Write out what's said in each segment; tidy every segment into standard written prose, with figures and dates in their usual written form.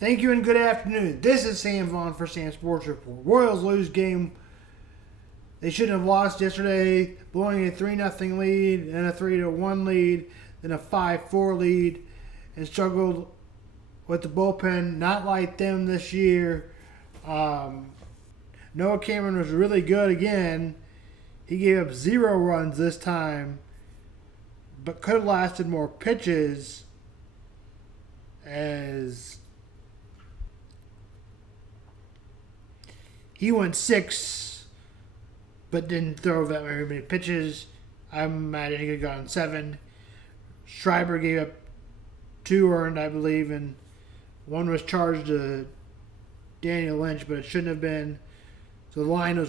Thank you and good afternoon. This is Sam Vaughn for Sam Sports Report. Royals lose game. They shouldn't have lost yesterday, blowing a 3-0 lead, and a 3-1 lead, then a 5-4 lead, and struggled with the bullpen. Not like them this year. Noah Cameron was really good again. He gave up 0 runs this time, but could have lasted more pitches as he went 6, but didn't throw that very many pitches. I imagine he could have gone 7. Schreiber gave up 2 earned, I believe, and 1 was charged to Daniel Lynch, but it shouldn't have been. So the line was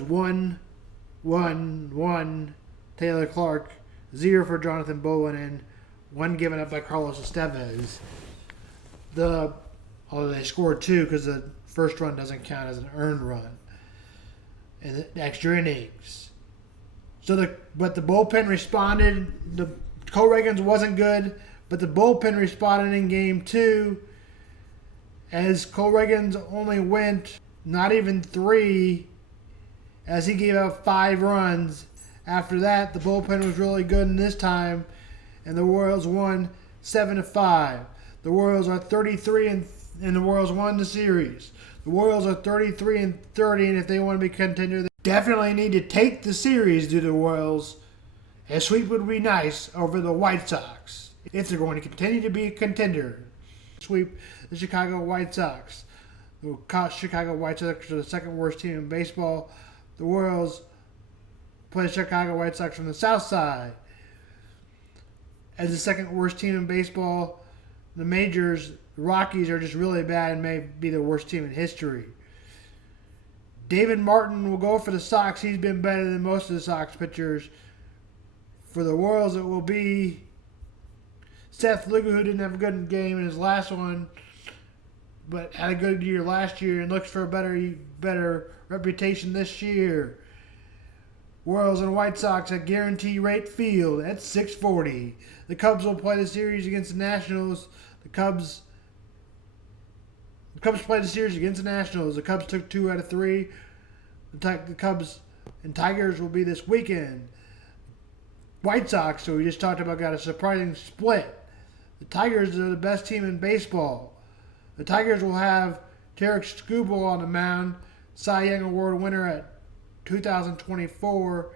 1-1-1 Taylor Clark, 0 for Jonathan Bowen, and 1 given up by Carlos Estevez. Although they scored 2 because the first run doesn't count as an earned run in the extra innings. But the bullpen responded. Cole Reagans wasn't good, but the bullpen responded in game 2 as Cole Reagans only went not even 3 as he gave up 5 runs. After that, the bullpen was really good in this time, and the Royals won 7-5. The Royals are 33 and the Royals won the series. The Royals are 33-30, and if they want to be contender, they definitely need to take the series to the Royals. A sweep would be nice over the White Sox if they're going to continue to be a contender. Sweep the Chicago White Sox. The Chicago White Sox are the second worst team in baseball. The Royals play the Chicago White Sox from the south side. As the second worst team in baseball, the majors, the Rockies, are just really bad and may be the worst team in history. David Martin will go for the Sox. He's been better than most of the Sox pitchers. For the Royals, it will be Seth Lugo, who didn't have a good game in his last one, but had a good year last year and looks for a better reputation this year. Royals and White Sox at Guarantee Rate Field at 6:40. The Cubs will play the series against the Nationals. The Cubs played the series against the Nationals. The Cubs took 2 out of 3. The Cubs and Tigers will be this weekend. White Sox, so we just talked about, got a surprising split. The Tigers are the best team in baseball. The Tigers will have Tarek Skubal on the mound, Cy Young Award winner at 2024,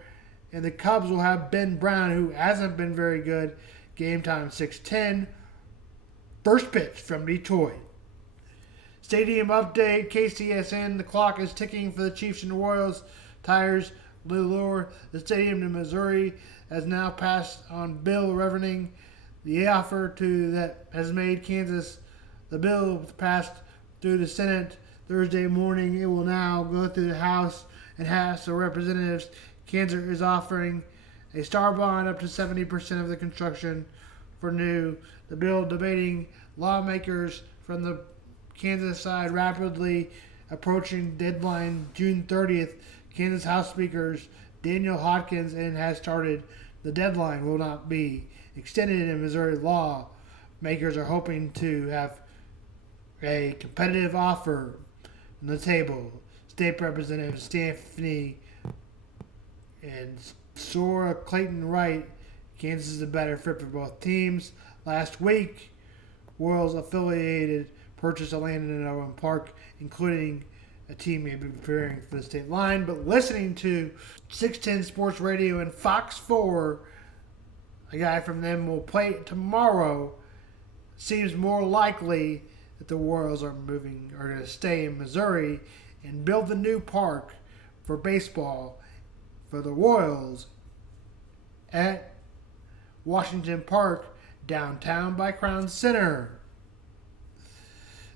and the Cubs will have Ben Brown, who hasn't been very good. Game time 6:10. First pitch from Detroit. Stadium update, KCSN. The clock is ticking for the Chiefs and the Royals. Tires lure the stadium to Missouri has now passed on bill reverencing the offer that has made Kansas. The bill passed through the Senate Thursday morning. It will now go through the House and House of Representatives. Kansas is offering a star bond up to 70% of the construction for new. The bill debating lawmakers from the Kansas side rapidly approaching deadline June 30th. Kansas House Speakers Daniel Hodkins and has started. The deadline will not be extended in Missouri. Lawmakers are hoping to have a competitive offer on the table. State Representatives Stephanie and Sora Clayton Wright. Kansas is a better fit for both teams. Last week, Royals affiliated purchased a land in Owen Park, including a team may be preparing for the state line. But listening to 610 Sports Radio and Fox 4, a guy from them will play tomorrow. Seems more likely that the Royals are going to stay in Missouri and build the new park for baseball for the Royals at Washington Park, downtown by Crown Center.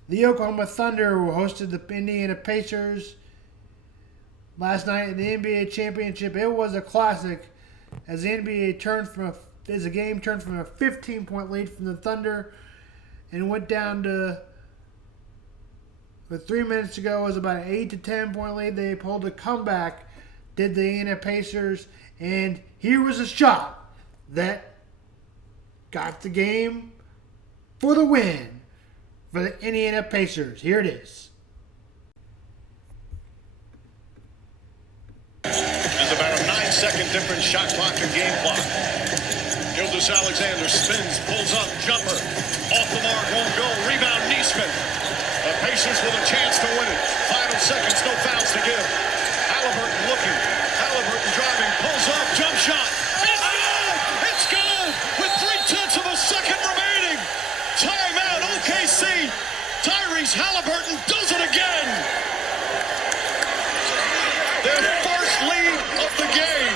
The Oklahoma Thunder hosted the Indiana Pacers last night in the NBA championship. It was a classic as the NBA turned from a 15-point lead from the Thunder and went down to, with 3 minutes to go, it was about an 8 to 10 point lead. They pulled a comeback, did the Indiana Pacers, and here was a shot that got the game for the win for the Indiana Pacers. Here it is. There's about a 9-second difference shot clock and game clock. Gildas Alexander spins, pulls up, jumper. Off the mark, won't go. Rebound, Neesmith. The Pacers with a chance to win it. Final seconds, no fouls to give. Halliburton looking. Halliburton driving, pulls up, jump shot. It's good! It's good! With 0.3 of a second remaining. Timeout, OKC. Tyrese Halliburton does it again. Their first lead of the game.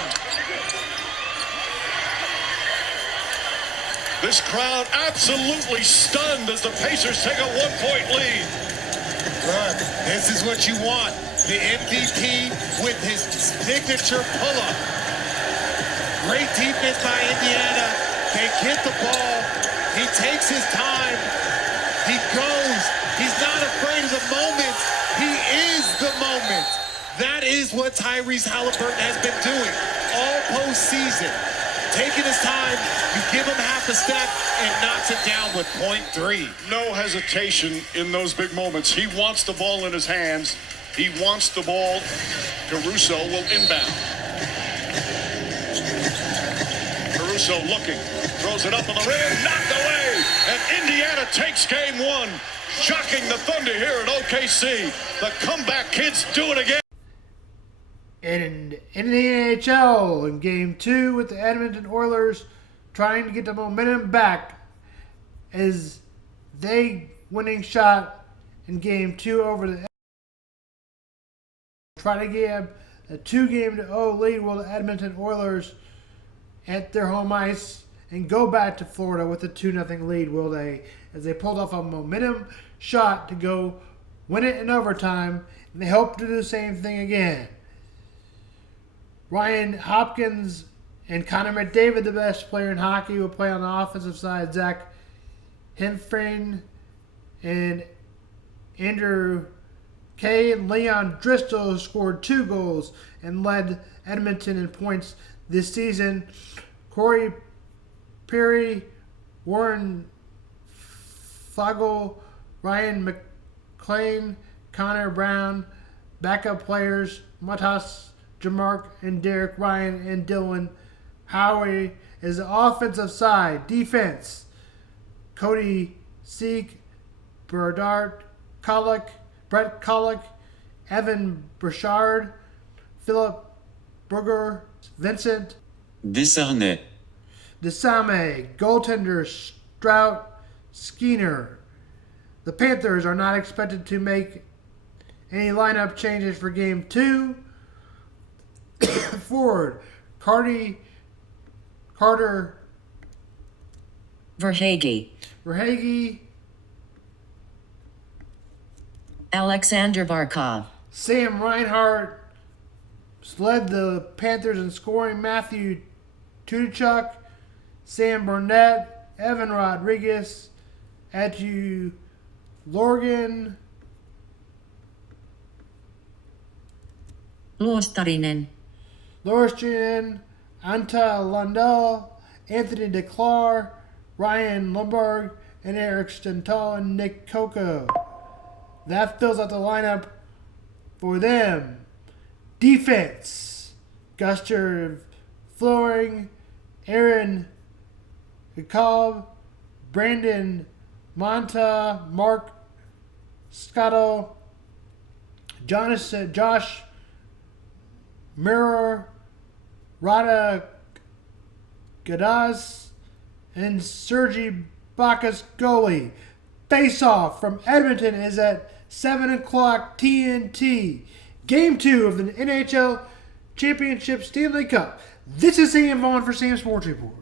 This crowd absolutely stunned as the Pacers take a 1-point lead. Look, this is what you want. The MVP with his signature pull-up. Great defense by Indiana. They get the ball. He takes his time. He goes. He's not afraid of the moment. He is the moment. That is what Tyrese Halliburton has been doing all postseason. Taking his time, you give him half a step and knocks it down with 0.3. No hesitation in those big moments. He wants the ball in his hands. He wants the ball. Caruso will inbound. Caruso looking, throws it up on the rim, knocked away, and Indiana takes game one. Shocking the Thunder here at OKC. The comeback kids do it again. And in the NHL, in Game 2 with the Edmonton Oilers trying to get the momentum back as they winning shot in Game 2 over the try to get a 2-0 lead with the Edmonton Oilers at their home ice and go back to Florida with a 2-0 lead, will they? As they pulled off a momentum shot to go win it in overtime, and they hope to do the same thing again. Ryan Hopkins and Connor McDavid, the best player in hockey, will play on the offensive side. Zach Hemfring and Andrew Kay and Leon Driscoll scored 2 goals and led Edmonton in points this season. Corey Perry, Warren Fogle, Ryan McLean, Connor Brown, backup players Matas Jamark and Derek Ryan and Dylan Howie is the offensive side. Defense, Cody Seek, Brett Kullock, Evan Burchard, Philip Berger, Vincent Desarnais, Desame, goaltender Strout, Skeeter. The Panthers are not expected to make any lineup changes for Game 2. Forward, Carter Verhaeghe, Alexander Barkov, Sam Reinhart led the Panthers in scoring. Matthew Tudachuk, Sam Burnett, Evan Rodriguez, Atu Lorgan, Luostarinen, Lorsten, Anta Lundell, Anthony DeClaire, Ryan Lundberg, and Eric Stental and Nick Coco. That fills out the lineup for them. Defense, Guster Flooring, Aaron Jakov, Brandon Monta, Mark Scotto, Josh Mirror, Rada Gadaz, and Sergei Bacchus goalie. Face-off from Edmonton is at 7 o'clock TNT. Game 2 of the NHL Championship Stanley Cup. This is Sam Vaughn for Sam Sports Report.